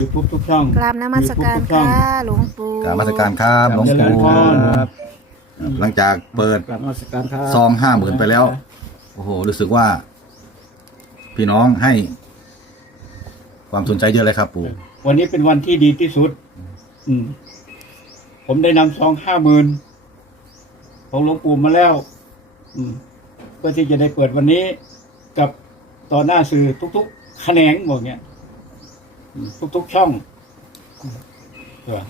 ยูทูบทุกช่องกราบนมัสการค่ะหลวงปู่กราบนมัสการครับหลวงเจริญปู่พรครับหลังจากเปิดกราบนมัสการครับซองห้าหมื่นไปแล้ว โอ้โห รู้สึกว่า พี่น้องให้ ความสนใจเยอะเลยครับ ปู่ วันนี้เป็นวันที่ดีที่สุด อืม ผมได้นำซองห้าหมื่นของหลวงปู่มาแล้ว อืมเพื่อที่จะได้เปิดวันนี้ กับต่อหน้าสื่อทุก ๆ แขนงบอกเนี้ย อืมทุกๆช่องเผื่อ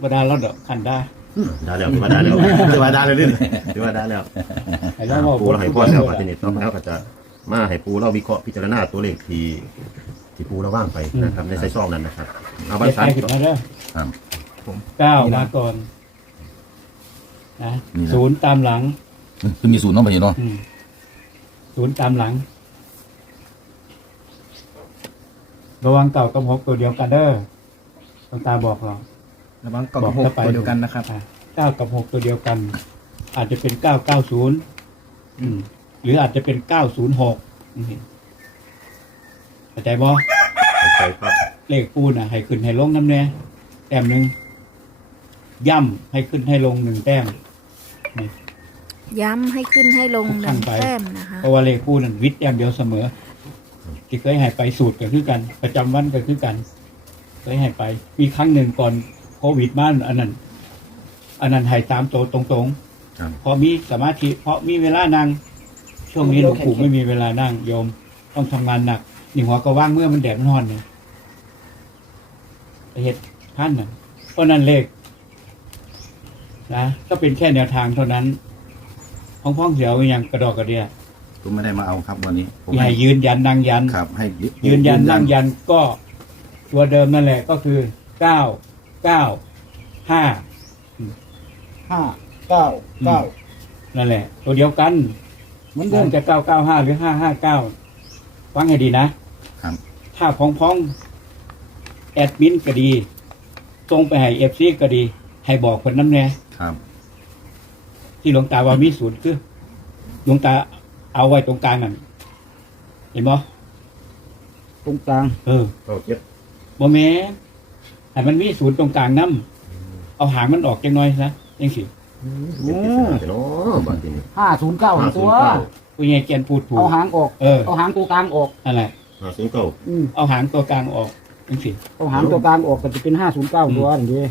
บดาเราเดอกขันได้ได้แล้วถือว่าได้แล้วถือว่าได้แล้วนี่ถือว่าได้แล้วให้เราบอกปูเราให้พ่อแล้วปฏิเนตต้องแล้วก็จะมาให้ปูเราวิเคราะห์พิจารณาตัวเลขที่ที่ปูเราว่างไปนะครับในไซซองนั้นนะครับ เอาบันเดี๋ยวสันใครขึ้นมาเด้อครับ เก้ามาก่อนนะนี่นะ ศูนย์ตามหลัง คือมีศูนย์เน้องไปเนาะอืมศูนย์ตามหลัง ระวังเก่ากับหกตัวเดียวกันเด้อต้องตาบอกเรา ระวังกับหกตัวเดียวกันนะครับอะเก้ากับหกตัวเดียวกัน อาจจะเป็นเก้าเก้าศูนย์หรืออาจจะเป็นเก้าศูนย์หกเข้าใจบ่ไปครับ เลขปูน่ะ ให้ขึ้นให้ลงน้ำแน่แต้มหนึ่งย่ำให้ขึ้นให้ลงหนึ่งแต้มย้ำให้ขึ้นให้ลงหนึ่งขั้นไปแต้มนะคะ เพราะว่าเลขคู่นั้นวิทย์อย่างเดียวเสมอ ที่เคยให้ไปสูตรก็คือกัน ประจำวันก็คือกันเคยให้ไป มีครั้งหนึ่งก่อนโควิดมาอันนั้น อันนั้นให้ตามโตตรงครับๆเพราะมีสมาธิเพราะมีเวลานั่ง ช่วงนี้หลวงปู่ไม่มีเวลานั่งโยม ต้องทำงานหนักหนึ่งหัวก็ว่างเมื่อมันแดดมันร้อนเนี่ยไปเฮ็ดพันน่ะเพราะนั้นเลขนะก็เป็นแค่แนวทางเท่านั้นพ้องพ้องๆเสียวอย่างกระดอกกระเดีย ผมไม่ได้มาเอาครับวันนี้ผมอย่ายืนยันนั่งยัน ครับ ให้ยืนยันนั่งยันก็ตัวเดิมนั่นแหละก็คือเก้าเก้าห้าห้าเก้าเก้านั่นแหละ ตัวเดียวกันเหมือนเดิมัมนจะเก้าเก้าห้าหรือห้าห้าเก้าฟังให้ดีนะครับถ้าพ้องพ้องๆแอดมินก็ดีตรงไปให้เอฟซีก็ดี ให้บอกคนน้ำแน่ครับ ที่หลวงตาว่ามีศูนย์คือหลวงตา เอาไว้ตรงกลางนั่นเห็นบ่ตรงกลางเออก็เก็บบ่แม่นให้มันมีศูนย์ตรงกลางน้ำเอาหางมันออกจังน้อยนะจังสิเก็บพิจารณาเนาะบัตรนี้ห้าศูนย์เก้าห้าศูตันวย์เก้าผู้ใหญ่เกียนพูดถูกเอาหางออก เออเอาหางตัวกลางออก อะไรห้าศูนย์เก้าอืมเอาหางตัวกลางออกจังสิเอาหางตัวกลางออกก็จะเป็นห้าศูนย์เก้าตัวอย่างนี้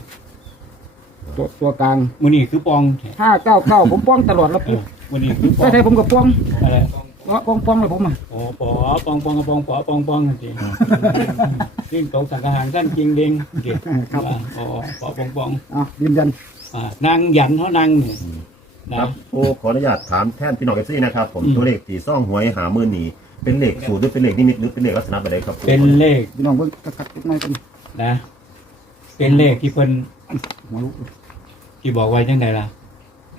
ตัวตัวกลางมื้อนี้คือปองแท้ห้าเก้าเก้าผมป้องตลอดแล้วเอปุ๊อ มื้อนี้คือปอใช่งใช่ผมกับป้องอะไรป้องป้องเลยผมอะโอ้ปอปองปองปองปอปองปองจังสิซึ่งตกสังฆทานท่านจริงเด้งเด็กครับอ๋อปอปองปองอะยืนยันอ่านั่งยันเท่านั่งนี่คนะรับปูขออนุญาตถามแทนพี่น้องเอฟซีนะครับผมอืมตัวเลขที่ซ่องหวยหามื่นนี่เป็นเลขสูตรหรือเป็นเลขนิมิตหรือเป็นเลขลักษณะแบบใดครับเป็นเลขพี่น้องเพิ่งกัดๆนิดหน่อยกันนะ เป็นเลขที่เพิ่นหัวลุกที่บอกไว้จังไดล่ะ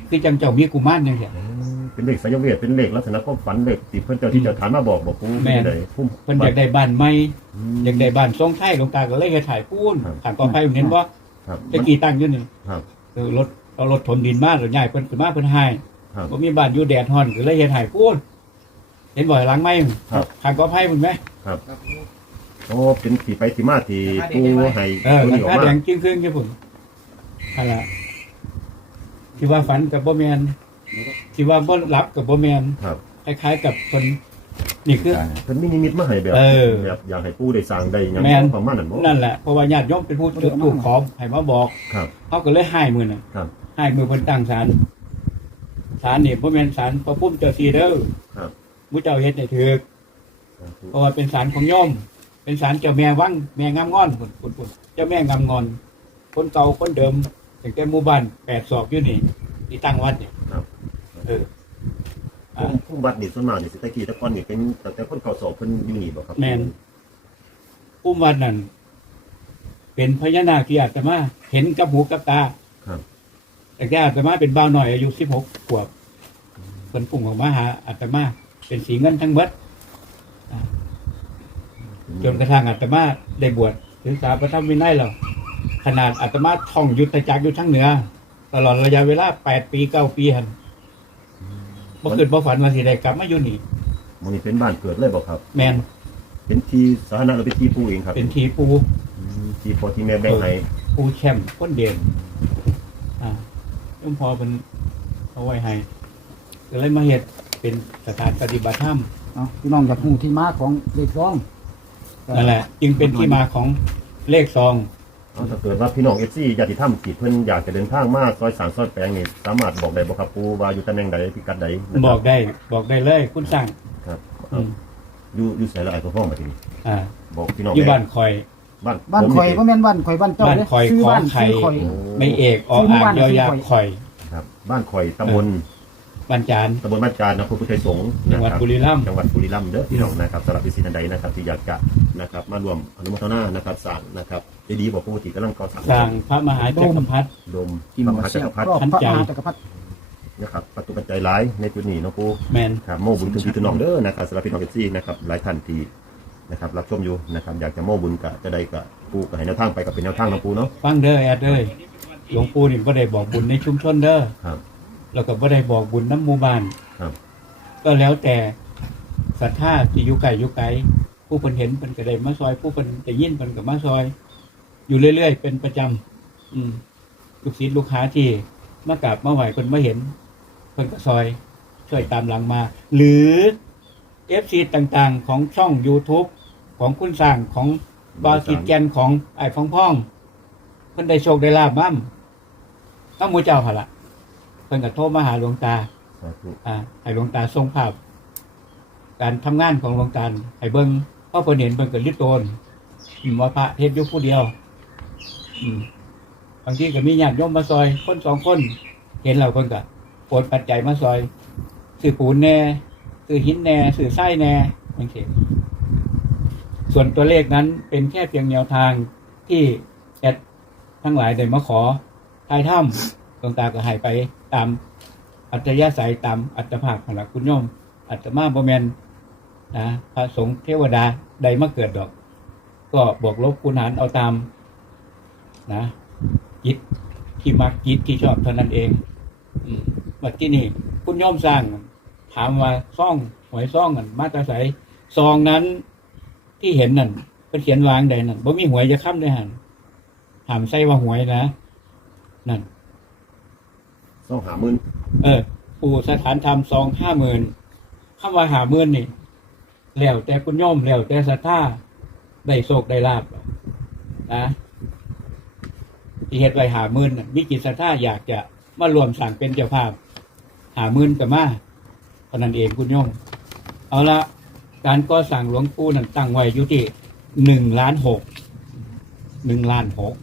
คือจังเจ้ามีกุมารจังซี่อืมเป็นเลขสายเวทเป็นเลขลักษณะความฝันเลขที่เพิ่นเจ้าที่เจ้าฐานมาบอกบอกปูแม่นเป็นใดพุ่มเพิ่นอยากได้บ้านใหม่อืมอยากได้บ้านทรงไทยหลวงตาก็เลยให้ถ่ายปูนครับทางกอไผ่เห็นบ่ครับตะกี้ตั้งอยู่นี่ครับเออรถเอารถถมดินมาแล้วย้ายเพิ่นขึ้นมาเพิ่นให้ครับ บ่มีบ้านอยู่แดดฮ้อนก็เลยเฮ็ดให้ปูนเห็นบ่หลังไม้ครับ ทางกอไผ่เพิ่นไหมครับโอ้เป็นที่ไปที่มาที่ปูให้เออตัวหลันี้งออกคามาแดงจึ้งครึ่งอยู่พุ่นนั่นล่ะ ที่ว่าฝันกับบ่แม่นที่ว่าบ่หลับกับบ่แม่นครับคล้ายๆกับคนนี่คือ เพิ่นมีนิมิตมาให้แบบเออ แบบอยากให้ปูได้สร้างได้หยังแม่นประมาณนั้นบ่นั่นแหละเพราะว่าญาติโยมเป็นผู้จุดถูกขอให้มาบอกครับ เขาก็เลยให้มือน่ะครับ ให้มือเพิ่นตั้งศาลศาลนี่บ่แม่นศาลพระพุ่มเจ้าที่เด้อครับมุเจ้าเฮ็ดให้ถูก เพราะว่าเป็นศาลของโยมเป็นศาลเจ้าแม่วังแม่งามงอนพุ่นพุ่นพุ่นเจ้าแม่งามงอน คนเก่าคนเดิม ตั้งแต่หมู่บ้านแปดศอกอยู่นี่ที่ตั้งวัดนี่ครับ เออ อ่า ผู้บัตรนี่ส่วนมากนี่สิตะกี้แตะก่อนนี่เป็นตั้งแต่คนเข้าสอบเพิ่นอยู่นี่บ่ครับแม่นอุ้มวัดนั่นเป็นพญานาคที่อาตมาเห็นกับหูกับตา ครับ แต่แกอาตมาเป็นบ่าวหน่อยอายุสิบหกขวบคนปุ่งของมาหาอาตมาเป็นสีเงินทั้งเบิดอ่าจนกระทั่งอาตมาได้บวชศึกษาพระธรรมวินัยแล้ว ขนาดอาตมาท่องยุทธจักรอยู่ทั้งเหนือ ตลอดระยะเวลาแปดปีเก้าปีหันบ่เกิดบ่ฝันว่าสิได้กลับมาอยู่นี่มันนี่เป็นบ้านเกิดเลยบ่ครับ แมนเป็นที่สาธารณะหรือเป็นที่ปูเองครับเป็นทีปูอืมที่พ่อที่แม่แบ่งให้ปูแชมป์คนเด่นอ่าหลวงพ่อเป็นเอาไว้ให้ก็เลยมาเฮ็ดเป็นสถานปฏิบัติธรรมเอาพี่น้องอยากรู้ที่มาของเลขซองนั่นแหละ จึงเป็นที่มาของเลขซอง เอาถ้าเกิดว่าพี่น้องเอฟซีอยากที่ถ้ำขีดเพิ่นอยากจะเดินทางมาซอยสารซอยแปลงนี่สามารถบอกได้บ่ครับปูว่าอยู่ตำแหน่งใดพิกัดใดนะคบรัอกได้บอกได้เลยคุณสั่งครับอืมอยู่อยู่ใส่ละไอ้พ่อพ่อมาทีนี้อ่าบอกพี่น้องอยู่บ้านคอย บ้านบ้านผมข่อยนี่บ่แม่นบ้านข่อยบ้านเจ้าบ้านเด้ข่อยซื้อบ้านของไข่ซื้อข่อย ไม่เอกออ่างยอยาคอย ครับบ้านข่อยตำบล บ้านจาน ตำบลบ้านจานอำเภอพุทธไทยสงฆ์จังหวัดนะครับบุรีรัมย์ จังหวัดบุรีรัมย์เด้อพี่น้องนะครับสำหรับพิธีนันใดนะครับที่อยากจะนะครับมาร่วมอนุโมทนานะครับสร้างนะครับได้ดีบอกผู้ที่กำลังก่อสร้างสร้างพระมหาจักรพรรดิโดมกินพระหมมดหาเสี้จัยวกรพรรดิรอบทันพระใจมหาจักรพรรดิ นะครับประตูปัจจัยหลายในจุดนี้เนาะปูแมน ครับโม่บุญถึงพี่ถึงน้องเด้อนะครับสำหรับพี่น้องเอฟซีนะครับหลายท่านที่นะครับรับชมอยู่นะครับอยากจะโม่บุญกะจะได้กะปูกะให้แนวทางไปกับเป็นแนวทางของปูเนาะฟังเด้อแอดเด้อหลวงปู่นี่ก็ได้บอกบุญในชุมชนเด้อครับ แล้วก็บ่ได้บอกบุญน้ำหมู่บ้านครับ ก็แล้วแต่ศรัทธาที่อยู่ไกลอยู่ไกลผู้เพิ่นเห็นเพิ่นก็ได้มาซอย ผู้เพิ่นได้ยินเพิ่นก็มาซอย อยู่เรื่อยๆ เป็นประจำอืมลูกศิษย์ลูกหาที่มากราบมาไหวเพิ่นมาเห็นเพิ่นก็ซอยช่วยตามหลังมา หรือเอฟซีต่างๆ ของช่อง YouTube ของคุณสร้างของบากิดแกนของไอ้ฟองพ่องเพิ่นได้โชคได้ลาบมั่มต้องมูเจ้าหนละเพิ่นก็โทรมาหาหลวงตา สาธุอ่าให้หลวงตาทรงภาพ การทำงานของหลวงตาให้เบิ้งเพราะเพิ่นเห็นเพิ่นก็ลิโตนอืมว่าพระเทศอยู่ผู้เดียว อืมบางทีก็มีญาติโยมมาซอย คนสองคน เห็นเราเพิ่นก็โอนปัจจัยมาซอยซื้อปูนแน่ซื้อหินแน่ซื้อไส้แน่อย่างเช่นส่วนตัวเลขนั้นเป็นแค่เพียงแนวทางที่แอดทั้งหลายได้มาขอทายถ้ำห ลวงตาก็ให้ไปตามอัตยาศัยตามอัตภาพของหลักคุณโยม อัตมาบแมนนะพระสงฆ์เทวดาใดมาเกิดดอก ก็บวกลบคูณหารเอาตามนะจิตที่มักจิตที่ชอบเท่านั้นเองอืมว่าที่นี่คุณโยมสร้าง ถามว่าซ่องหวยซ่องกันมาตราใสซองนั้นที่เห็นนั่นเป็นเขียนวางใดนั่นบ่มีหวยจะค้ำได้หันถามใส่ว่าหวยนะนั่น ต้องหามื่นเออ ปู่สถานธรรมสองห้าหมื่นคำว่าหาหมื่นนี่ แล้วแต่คุณโยมแล้วแต่ศรัทธาได้โชคได้ลาบนะที่เฮ็ดไว้หาหมื่นน่ะมีจิตศรัทธาอยากจะมารวมสั่งเป็นเจ้าภาพ หาหมื่นกับมาเท่านั้นเองคุณโยม เอาละการก่อสร้างหลวงปู่นั้นตั้งไว้อยู่ที่หนึ่งล้านหกหนึ่งล้านหก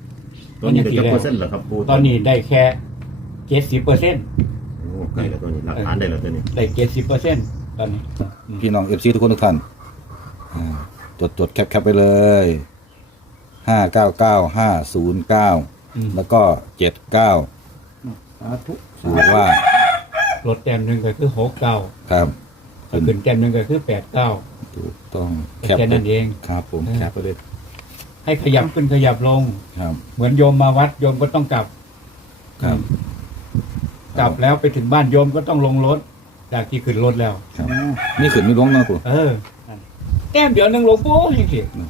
ตอนนี้ได้จักเปอร์เซ็นต์เหรอครับปูตอนนี้ได้แค่ เจ็ดสิบเปอร์เซ็นต์โอ้ใกล้แล้วตัวนี้หลักฐานได้แล้วตัวนี้ได้เจ็ดสิบเปอร์เซ็นต์ตอนนี้พี่น้องเอฟซีทุกคนทุกท่านอ่าจดจดแคปแคปไปเลยห้าเก้าเก้าห้าศูนย์เก้าอืมแล้วก็เจ็ดเก้าสาธุถือว่าลดแต้มหนึ่งก็คือหกเก้าครับถ้าขึ้นแต้มหนึ่งก็คือแปดเก้า ถูกต้องแค่นั้นเองครับผมเออ แคปไปเลยให้ขยับขึ้นขยับลง ครับ เหมือนโยมมาวัดโยมก็ต้องกลับครับ กลับแล้วไปถึงบ้านโยมก็ต้องลงรถจากที่ขึ้นรถแล้ว ครับ นี่ขึ้นไม่ลงนะกูเออ แต้มเดี๋ยวหนึ่งหลวงปู่ยังสิอืม